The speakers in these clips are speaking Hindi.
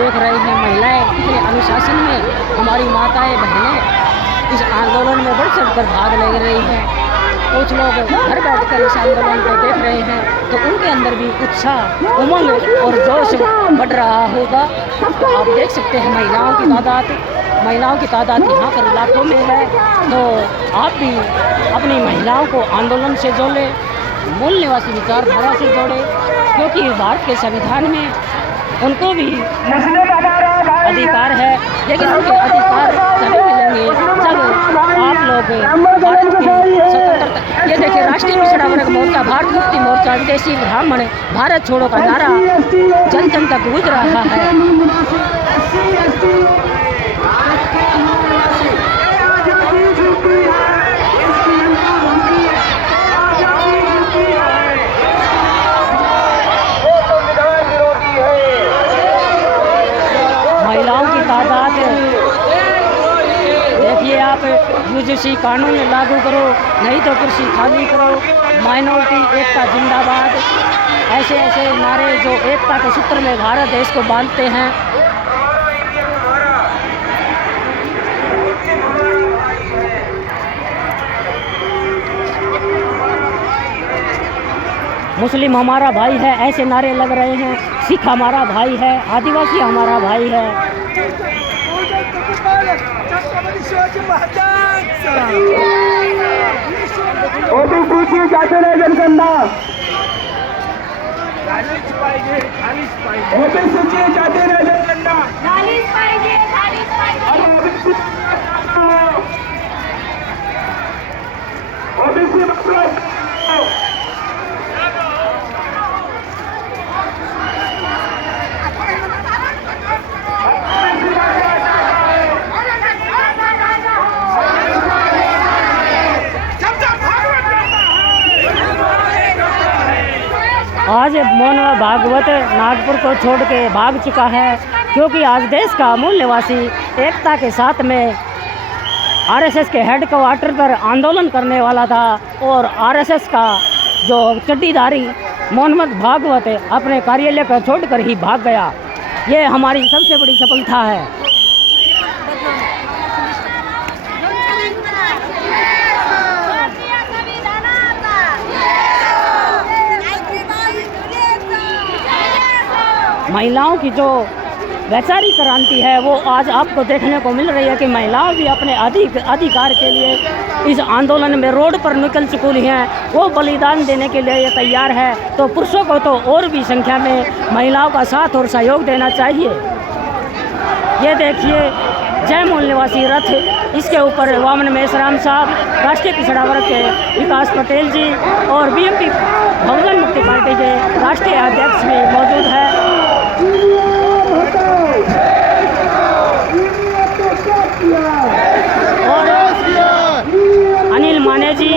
देख रहे हैं महिलाएं कितने अनुशासन में, हमारी माताएं बहनें इस आंदोलन में बढ़ चढ़ कर भाग ले रही हैं। कुछ लोग घर बैठकर इस आंदोलन को देख रहे हैं तो उनके अंदर भी उत्साह, उमंग और जोश बढ़ रहा होगा। तो आप देख सकते हैं महिलाओं की तादाद यहाँ पर लाखों में है। तो आप भी अपनी महिलाओं को आंदोलन से जोड़ें, मूल निवासी विचारधारा से जोड़ें, क्योंकि भारत के संविधान में उनको भी अधिकार है, लेकिन उनके अधिकार तभी मिलेंगे जब आप लोग भारत की स्वतंत्रता। ये देखिए, राष्ट्रीय पिछड़ा वर्ग मोर्चा, भारत मुक्ति मोर्चा, विदेशी ब्राह्मण, भारत छोड़ो का नारा जन जन तक गूंज रहा है। महिलाओं की तादाद देखिए आप, यूजीसी कानून लागू करो, नहीं तो कुर्सी खाली करो, माइनॉरिटी एकता जिंदाबाद, ऐसे ऐसे नारे जो एकता के सूत्र में भारत देश को बांधते हैं। मुस्लिम हमारा भाई है, ऐसे नारे लग रहे हैं। सिख हमारा भाई है, आदिवासी हमारा भाई है। ओबीसी जाती नाही जनगणना, ओबीसीची जाती नाही जनगणना, ओबीसी आज मोहन भागवत नागपुर को छोड़ के भाग चुका है, क्योंकि आज देश का मूल निवासी एकता के साथ में आरएसएस के हेड क्वार्टर पर आंदोलन करने वाला था, और आरएसएस का जो चड्डीधारी मोहन भागवत अपने कार्यालय को छोड़कर ही भाग गया। ये हमारी सबसे बड़ी सफलता है। महिलाओं की जो वैचारिक क्रांति है वो आज आपको देखने को मिल रही है कि महिलाएं भी अपने अधिकार के लिए इस आंदोलन में रोड पर निकल चुकी हैं, वो बलिदान देने के लिए ये तैयार है। तो पुरुषों को तो और भी संख्या में महिलाओं का साथ और सहयोग देना चाहिए। ये देखिए, जय मूल निवासी रथ, इसके ऊपर वामन मेश्राम साहब, राष्ट्रीय पिछड़ा वर्ग के विकास पटेल जी और बीएमपी बहुजन मुक्ति पार्टी के राष्ट्रीय अध्यक्ष भी मौजूद है, और अनिल माने जी,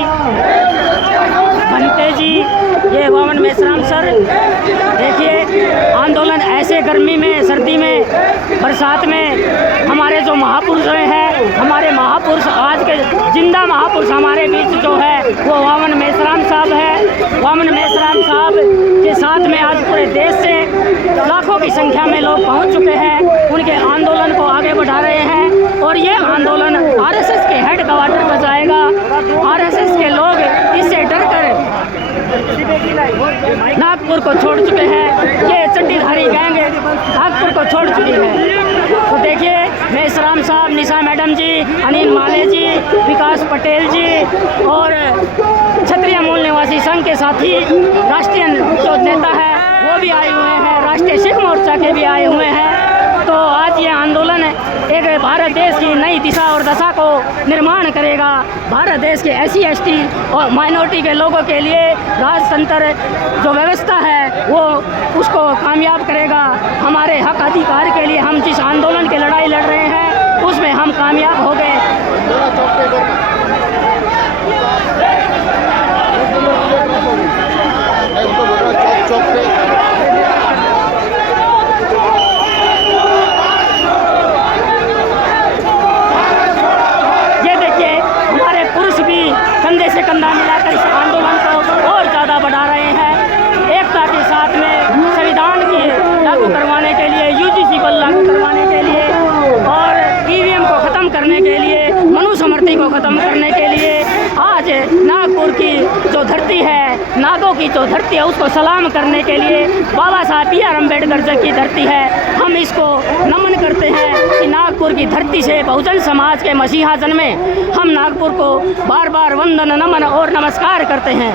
बनते जी, ये वामन मेश्राम सर। देखिए, आंदोलन ऐसे गर्मी में, सर्दी में, बरसात में हमारे जो महापुरुष हैं, हमारे महापुरुष आज के जिंदा महापुरुष हमारे बीच जो है वो वामन मेश्राम साहब है। वामन मेश्राम साहब के साथ में आज पूरे देश से लाखों की संख्या में लोग पहुंच चुके हैं, उनके आंदोलन को आगे बढ़ा रहे हैं। और ये आंदोलन आरएसएस के हेड क्वार्टर पर जाएगा। आरएसएस के लोग इससे डर कर नागपुर को छोड़ चुके हैं। ये चड्डीधारी गैंग नागपुर को छोड़ चुकी है। तो देखिए, मेश्राम साहब, निशा मैडम जी, अनिल माले जी, विकास पटेल जी और क्षत्रिय मूल निवासी संघ के साथी राष्ट्रीय जो नेता है वो भी आए हुए हैं, राष्ट्रीय सिख मोर्चा के भी आए हुए हैं। तो आज ये आंदोलन एक भारत देश की नई दिशा और दशा को निर्माण करेगा। भारत देश के SC ST और माइनॉरिटी के लोगों के लिए राजतंत्र जो व्यवस्था है वो उसको कामयाब करेगा। हमारे हक अधिकार के लिए हम जिस आंदोलन की लड़ाई लड़ रहे हैं उसमें हम कामयाब हो गए। कंधे से कंधा मिलाकर इस आंदोलन को और ज़्यादा बढ़ा रहे हैं। एकता के साथ में संविधान की लागू करवाने के लिए UGC बल लागू करने के लिए, मनुस्मृति को ख़त्म करने के लिए आज नागपुर की जो धरती है, नागों की जो धरती है, उसको सलाम करने के लिए बाबा साहब B.R. अम्बेडकर की धरती है। हम इसको नमन करते हैं कि नागपुर की धरती से बहुजन समाज के मसीहा जन्मे। हम नागपुर को बार बार वंदन, नमन और नमस्कार करते हैं।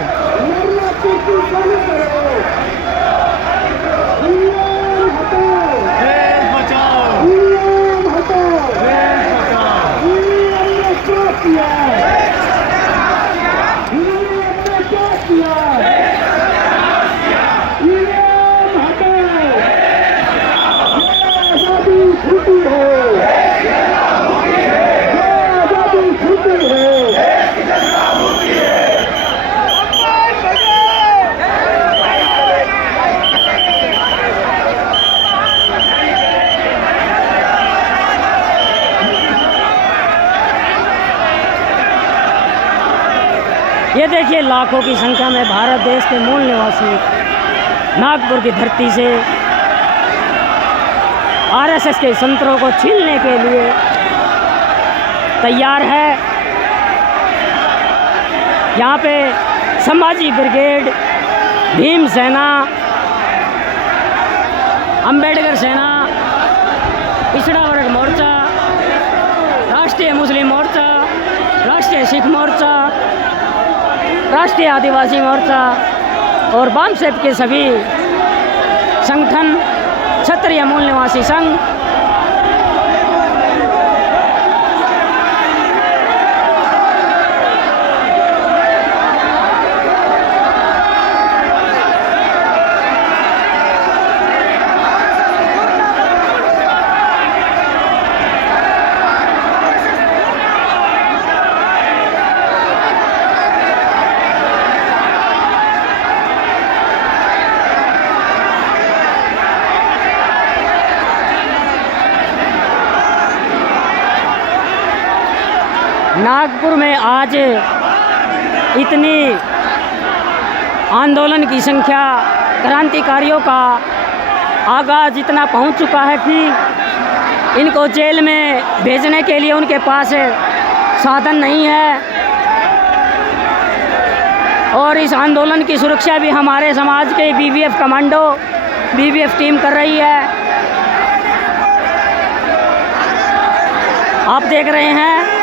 ये देखिए लाखों की संख्या में भारत देश के मूल निवासी नागपुर की धरती से आरएसएस के संतरों को छीनने के लिए तैयार है। यहाँ पे संभाजी ब्रिगेड, भीम सेना, अंबेडकर सेना, पिछड़ा वर्ग मोर्चा, राष्ट्रीय मुस्लिम मोर्चा, राष्ट्रीय सिख मोर्चा, राष्ट्रीय आदिवासी मोर्चा और बामसेप के सभी संगठन, क्षत्रिय मूल निवासी संघ, नागपुर में आज इतनी आंदोलन की संख्या, क्रांतिकारियों का आगाज इतना पहुंच चुका है कि इनको जेल में भेजने के लिए उनके पास साधन नहीं है। और इस आंदोलन की सुरक्षा भी हमारे समाज के BBF कमांडो, BBF टीम कर रही है। आप देख रहे हैं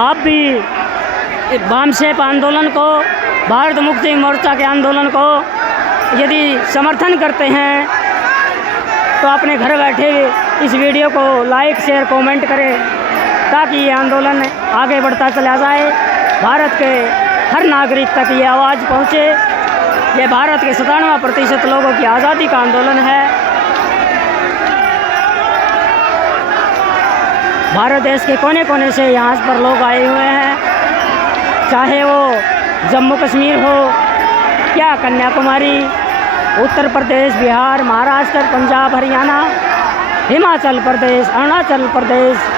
आप भी बामसेप आंदोलन को, भारत मुक्ति मोर्चा के आंदोलन को यदि समर्थन करते हैं तो अपने घर बैठे इस वीडियो को लाइक, शेयर, कमेंट करें ताकि ये आंदोलन आगे बढ़ता चला जाए। भारत के हर नागरिक तक ये आवाज़ पहुँचे। ये भारत के 97% लोगों की आज़ादी का आंदोलन है। भारत देश के कोने कोने से यहाँ पर लोग आए हुए हैं, चाहे वो जम्मू कश्मीर हो या कन्याकुमारी, उत्तर प्रदेश, बिहार, महाराष्ट्र, पंजाब, हरियाणा, हिमाचल प्रदेश, अरुणाचल प्रदेश,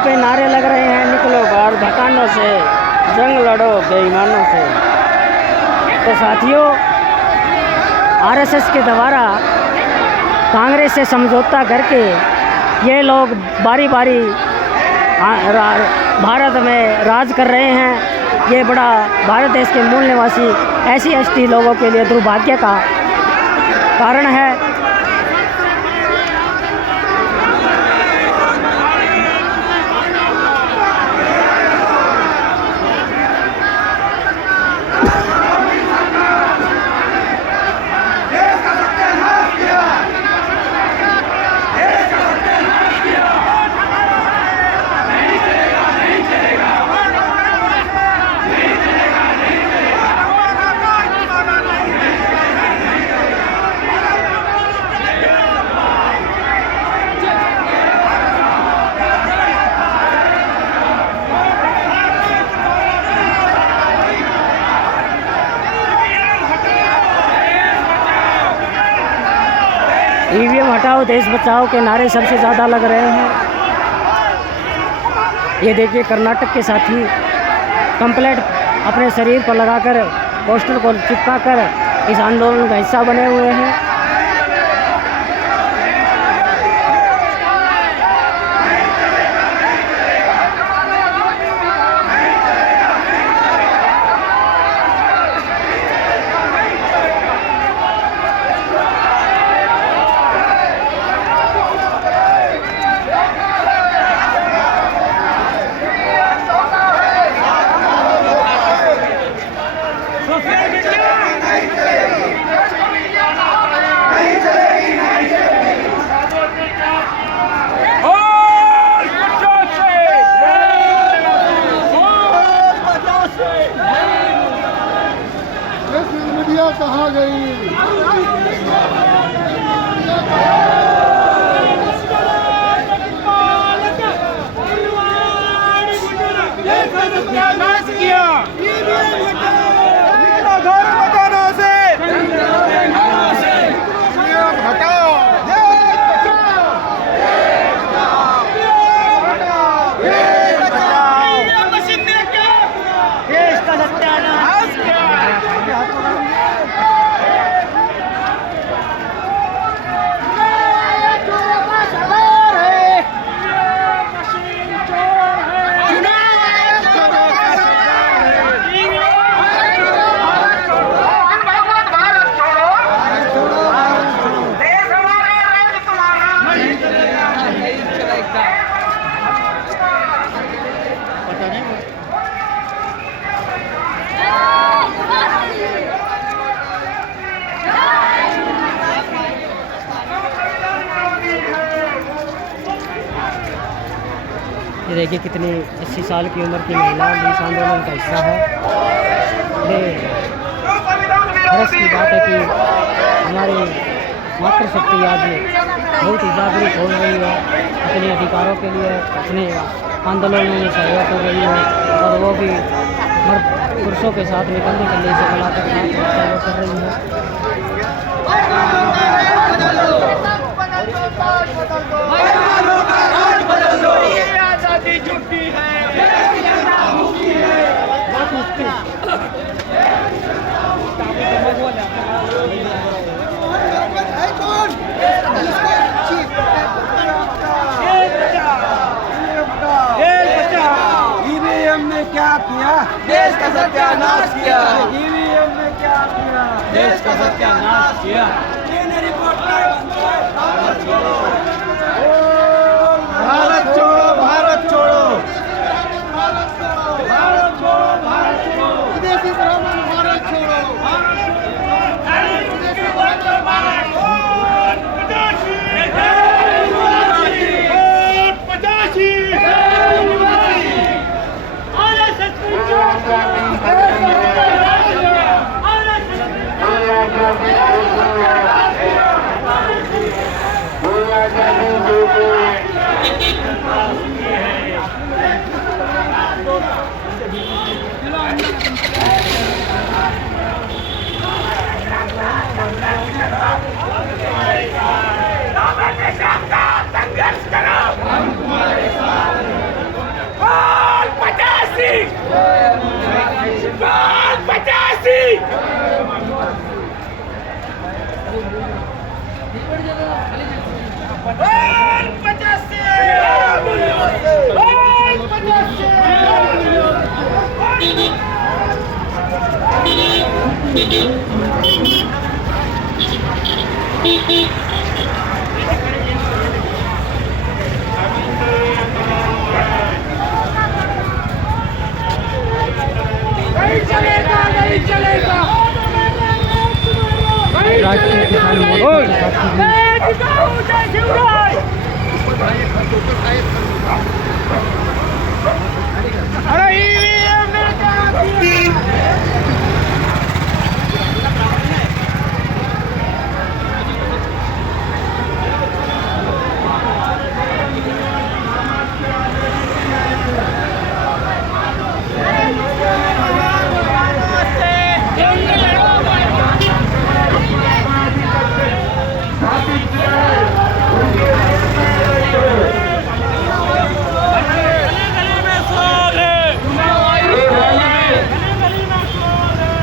पे नारे लग रहे हैं, निकलो बाहर भकानों से, जंग लड़ो बेईमानों से। तो साथियों, आरएसएस के द्वारा कांग्रेस से समझौता करके ये लोग बारी बारी भारत में राज कर रहे हैं। ये बड़ा भारत देश के मूल निवासी SC ST लोगों के लिए दुर्भाग्य का कारण है। EVM हटाओ देश बचाओ के नारे सबसे ज़्यादा लग रहे हैं। ये देखिए, कर्नाटक के साथी कंप्लेंट अपने शरीर पर लगाकर पोस्टर को चिपकाकर इस आंदोलन का हिस्सा बने हुए हैं। कहाँ गई? ये देखिए, कितनी 80 साल की उम्र की महिला इस आंदोलन का हिस्सा है। ये हर्ष की बात है कि हमारी मातृशक्ति आज बहुत ही जागरूक हो रही है, अपने अधिकारों के लिए अपने आंदोलनों में सहयोग कर रही है, और वो भी मर्द पुरुषों के साथ में कंधे कंधे से मिलाकर सहयोग कर रही है। ईवीएम ने क्या किया? देश का सत्यानाश किया। ईवीएम ने क्या किया? देश का सत्यानाश किया। भारत छोड़ो, भारत छोड़ो, भारत छोड़ो, भारत छोड़ो, भारत छोड़ो, विदेशी ब्राह्मण भारत छोड़ो, संघर्ष करो, हम तुम्हारे साथ हैं। राष्ट्रीय किसान मोर्चा के साथ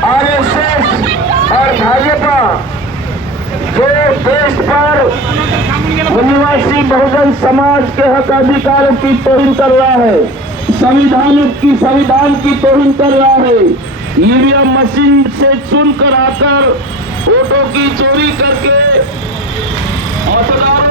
आरएसएस और भाजपा जो देश पर आदिवासी बहुजन समाज के हक अधिकारों की तोहिन कर रहा है, संविधान की तोहिन कर रहा है, ईवीएम मशीन से चुन कर आकर वोटों की चोरी करके मतदारों